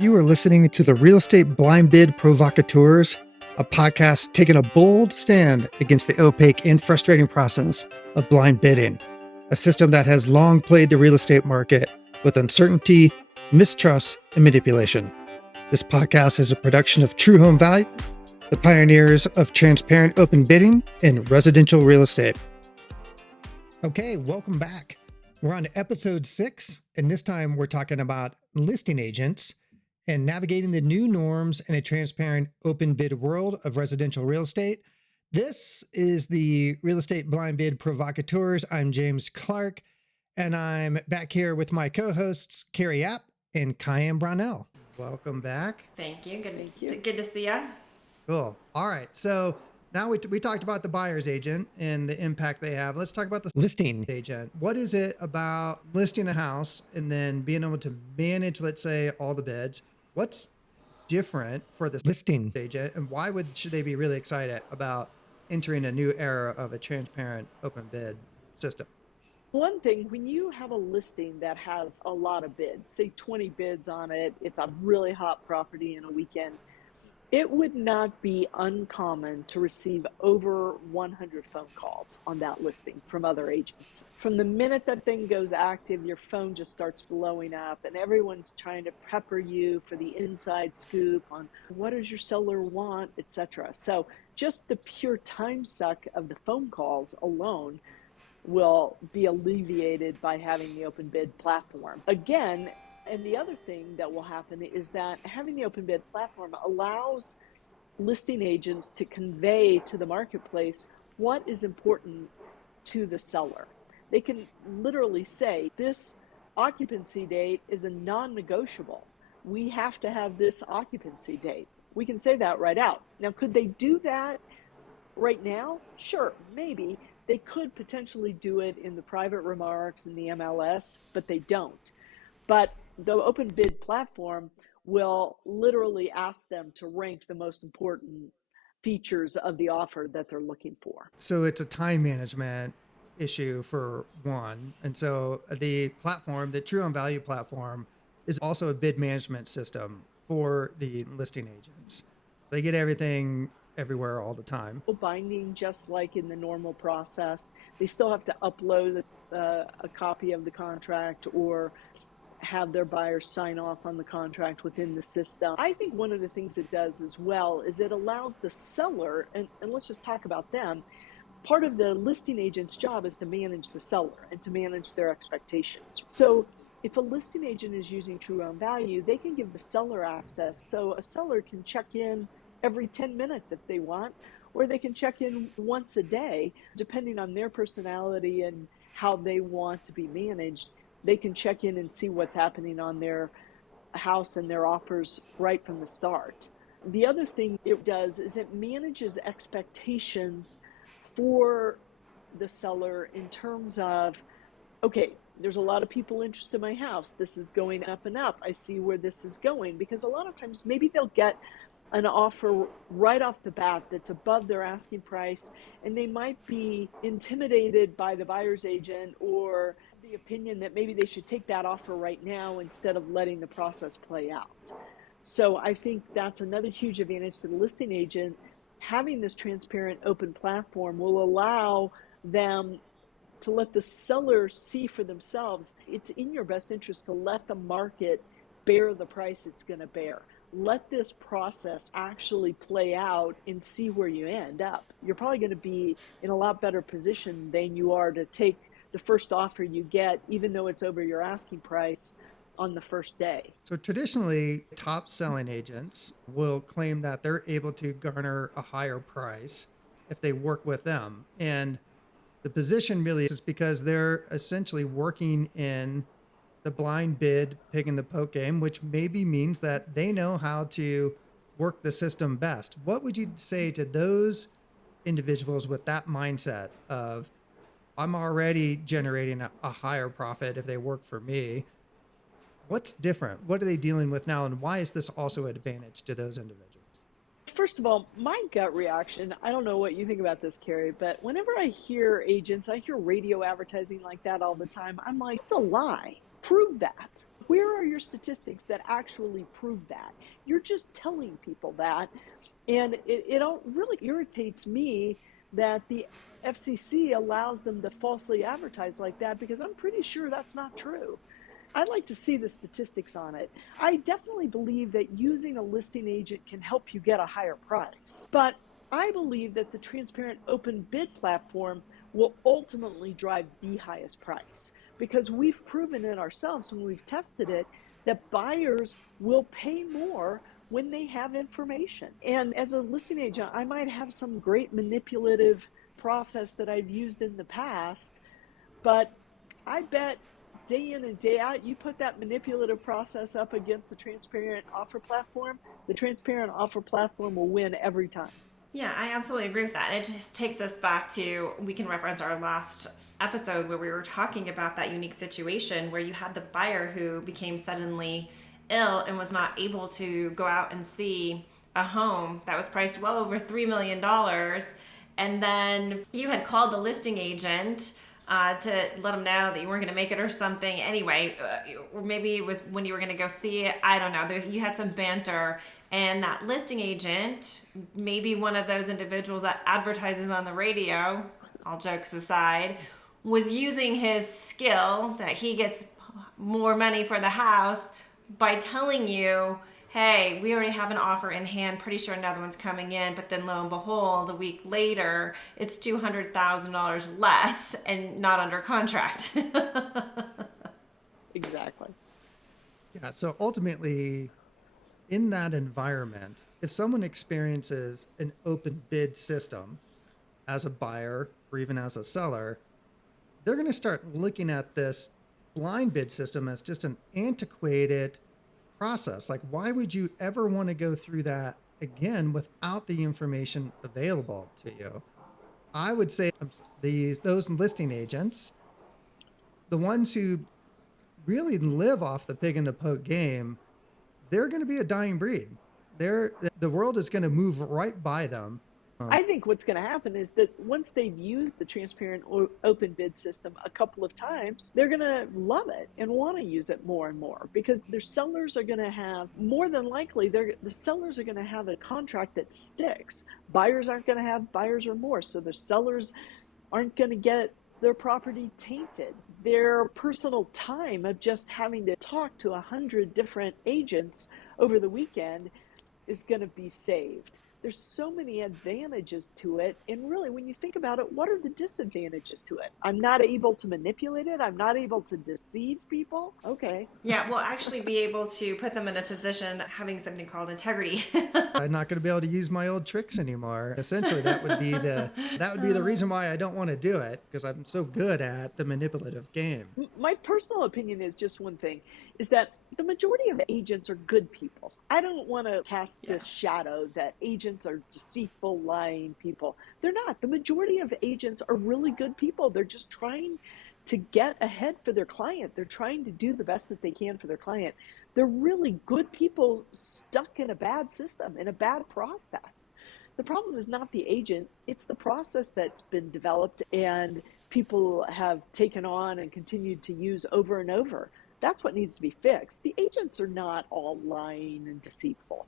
You are listening to the Real Estate Blind Bid Provocateurs, a podcast taking a bold stand against the opaque and frustrating process of blind bidding, a system that has long plagued the real estate market with uncertainty, mistrust, and manipulation. This podcast is a production of TruHome Value, the pioneers of transparent open bidding in residential real estate. Okay, welcome back. We're on to episode 6, and this time we're talking about listing agents and navigating the new norms in a transparent open bid world of residential real estate. This is the Real Estate Blind Bid Provocateurs. I'm James Clark, and I'm back here with my co-hosts, Kari and KieAnn Brownell. Welcome back. Thank you. Good to see you. Cool. All right. So now we talked about the buyer's agent and the impact they have. Let's talk about the listing agent. What is it about listing a house and then being able to manage, let's say, all the bids? What's different for the listing agent, and why should they be really excited about entering a new era of a transparent open bid system? One thing, when you have a listing that has a lot of bids, say 20 bids on it, it's a really hot property in a weekend, it would not be uncommon to receive over 100 phone calls on that listing from other agents. From the minute that thing goes active, your phone just starts blowing up and everyone's trying to pepper you for the inside scoop on what does your seller want, etc. So just the pure time suck of the phone calls alone will be alleviated by having the open bid platform. Again, and the other thing that will happen is that having the open bid platform allows listing agents to convey to the marketplace what is important to the seller. They can literally say, this occupancy date is a non-negotiable. We have to have this occupancy date. We can say that right out. Now, could they do that right now? Sure, maybe. They could potentially do it in the private remarks in the MLS, but they don't. But the open bid platform will literally ask them to rank the most important features of the offer that they're looking for. So it's a time management issue for one. And so the platform, the TruHome Value platform, is also a bid management system for the listing agents. So they get everything everywhere all the time. Binding, just like in the normal process. They still have to upload a copy of the contract or have their buyers sign off on the contract within the system. I think one of the things it does as well is it allows the seller, and let's just talk about them, part of the listing agent's job is to manage the seller and to manage their expectations. So if a listing agent is using TruHome Value, they can give the seller access. So a seller can check in every 10 minutes if they want, or they can check in once a day, depending on their personality and how they want to be managed. They can check in and see what's happening on their house and their offers right from the start. The other thing it does is it manages expectations for the seller in terms of, okay, there's a lot of people interested in my house. This is going up and up. I see where this is going, because a lot of times maybe they'll get an offer right off the bat that's above their asking price, and they might be intimidated by the buyer's agent or the opinion that maybe they should take that offer right now instead of letting the process play out. So I think that's another huge advantage to the listing agent. Having this transparent open platform will allow them to let the seller see for themselves. It's in your best interest to let the market bear the price it's going to bear. Let this process actually play out and see where you end up. You're probably going to be in a lot better position than you are to take the first offer you get, even though it's over your asking price on the first day. So traditionally, top selling agents will claim that they're able to garner a higher price if they work with them. And the position really is because they're essentially working in the blind bid, pig in the poke game, which maybe means that they know how to work the system best. What would you say to those individuals with that mindset of, I'm already generating a higher profit if they work for me? What's different? What are they dealing with now? And why is this also an advantage to those individuals? First of all, my gut reaction, I don't know what you think about this, Kari, but whenever I hear agents, I hear radio advertising like that all the time. I'm like, it's a lie. Prove that. Where are your statistics that actually prove that? You're just telling people that. And it really irritates me that the FCC allows them to falsely advertise like that, because I'm pretty sure that's not true. I'd like to see the statistics on it. I definitely believe that using a listing agent can help you get a higher price. But I believe that the transparent open bid platform will ultimately drive the highest price, because we've proven it ourselves when we've tested it that buyers will pay more when they have information. And as a listing agent, I might have some great manipulative process that I've used in the past, but I bet day in and day out, you put that manipulative process up against the transparent offer platform, the transparent offer platform will win every time. Yeah, I absolutely agree with that. It just takes us back to, we can reference our last episode where we were talking about that unique situation where you had the buyer who became suddenly ill and was not able to go out and see a home that was priced well over $3 million. And then you had called the listing agent to let them know that you weren't going to make it or something. Anyway, or maybe it was when you were going to go see it. I don't know. You had some banter. And that listing agent, maybe one of those individuals that advertises on the radio, all jokes aside, was using his skill that he gets more money for the house by telling you, hey, we already have an offer in hand, pretty sure another one's coming in, but then lo and behold, a week later, it's $200,000 less and not under contract. Exactly. Yeah. So ultimately, in that environment, if someone experiences an open bid system as a buyer or even as a seller, they're going to start looking at this blind bid system as just an antiquated process. Like, why would you ever want to go through that again without the information available to you? I would say those listing agents, the ones who really live off the pig in the poke game, they're going to be a dying breed. The world is going to move right by them. I think what's going to happen is that once they've used the transparent open bid system a couple of times, they're going to love it and want to use it more and more, because their sellers are going to have, more than likely, the sellers are going to have a contract that sticks. Buyers aren't going to have buyer's remorse, so their sellers aren't going to get their property tainted. Their personal time of just having to talk to 100 different agents over the weekend is going to be saved. There's so many advantages to it. And really, when you think about it, what are the disadvantages to it? I'm not able to manipulate it. I'm not able to deceive people. Okay. Yeah, we'll actually be able to put them in a position having something called integrity. I'm not going to be able to use my old tricks anymore. Essentially, that would be the reason why I don't want to do it, because I'm so good at the manipulative game. My personal opinion is just one thing, is that the majority of agents are good people. I don't want to cast this shadow that agents are deceitful, lying people. They're not. The majority of agents are really good people. They're just trying to get ahead for their client. They're trying to do the best that they can for their client. They're really good people stuck in a bad system, in a bad process. The problem is not the agent, it's the process that's been developed and people have taken on and continued to use over and over. That's what needs to be fixed. The agents are not all lying and deceitful.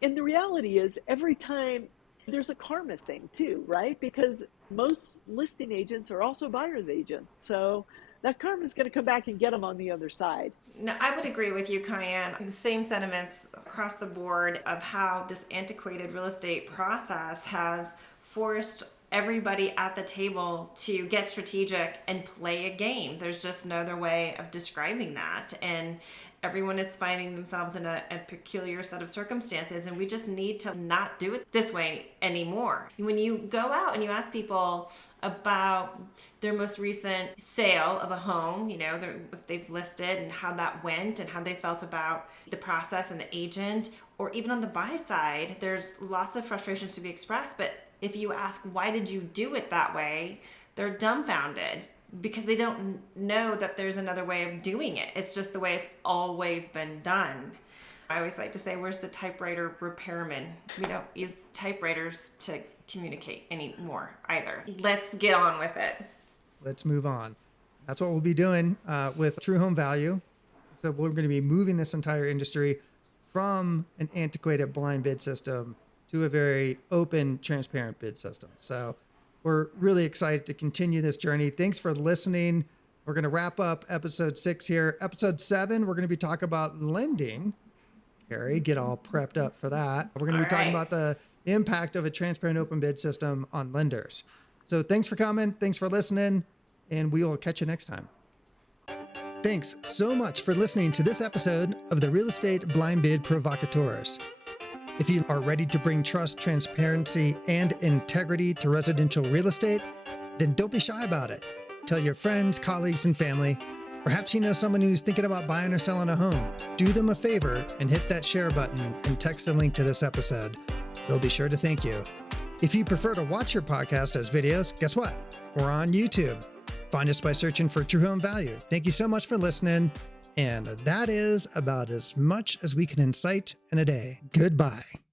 And the reality is, every time, there's a karma thing too, right? Because most listing agents are also buyer's agents. So that karma is going to come back and get them on the other side. No, I would agree with you, KieAnn. Same sentiments across the board of how this antiquated real estate process has forced everybody at the table to get strategic and play a game. There's just no other way of describing that. And everyone is finding themselves in a peculiar set of circumstances, and we just need to not do it this way anymore. When you go out and you ask people about their most recent sale of a home, you know, if they've listed and how that went and how they felt about the process and the agent, or even on the buy side, there's lots of frustrations to be expressed. But if you ask, why did you do it that way? They're dumbfounded, because they don't know that there's another way of doing it. It's just the way it's always been done. I always like to say, where's the typewriter repairman? We don't use typewriters to communicate anymore either. Let's get on with it. Let's move on. That's what we'll be doing with TruHome Value. So we're going to be moving this entire industry from an antiquated blind bid system to a very open, transparent bid system. So we're really excited to continue this journey. Thanks for listening. We're going to wrap up episode 6 here. Episode 7, we're going to be talking about lending. Kari, get all prepped up for that. We're going to be talking about the impact of a transparent open bid system on lenders. So thanks for coming. Thanks for listening. And we will catch you next time. Thanks so much for listening to this episode of the Real Estate Blind Bid Provocateurs. If you are ready to bring trust, transparency, and integrity to residential real estate, then don't be shy about it. Tell your friends, colleagues, and family. Perhaps you know someone who's thinking about buying or selling a home. Do them a favor and hit that share button and text a link to this episode. They'll be sure to thank you. If you prefer to watch your podcast as videos, guess what? We're on YouTube. Find us by searching for TruHome Value. Thank you so much for listening. And that is about as much as we can incite in a day. Goodbye.